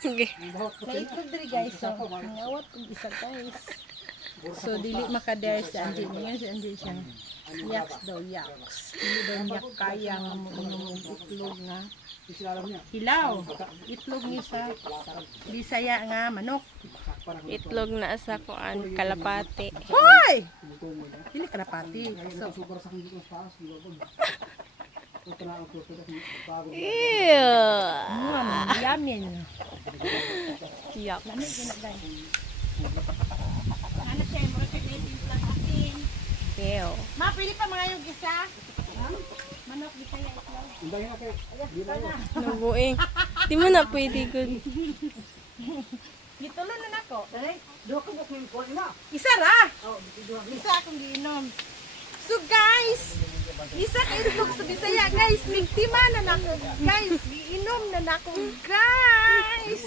Okay. Naitlog diri guys. So, ngawat kung isa guys. So, dili makader si Angie. Ngayon si Angie siya. Yaks daw, yaks. Dili daw niya kaya nga mo itlog nga. Hilaw. Itlog ni sa Bisaya nga manok. Itlog na sa kuan kalapati. Hoy! Dili kalapati. So, Ew. yamin. Yuck. Ano siya, mo check na yung plan natin. Ew. Ma, pwede pa mga yung isa? Manok, Bisaya, itlog. Nabuing. Di mo na pwede good. Gitulo na nako. Isa ra. Isa akong giinom. So guys, isa ka itlog sa Bisaya guys. Biktima na nako guys. Giinom na nako guys.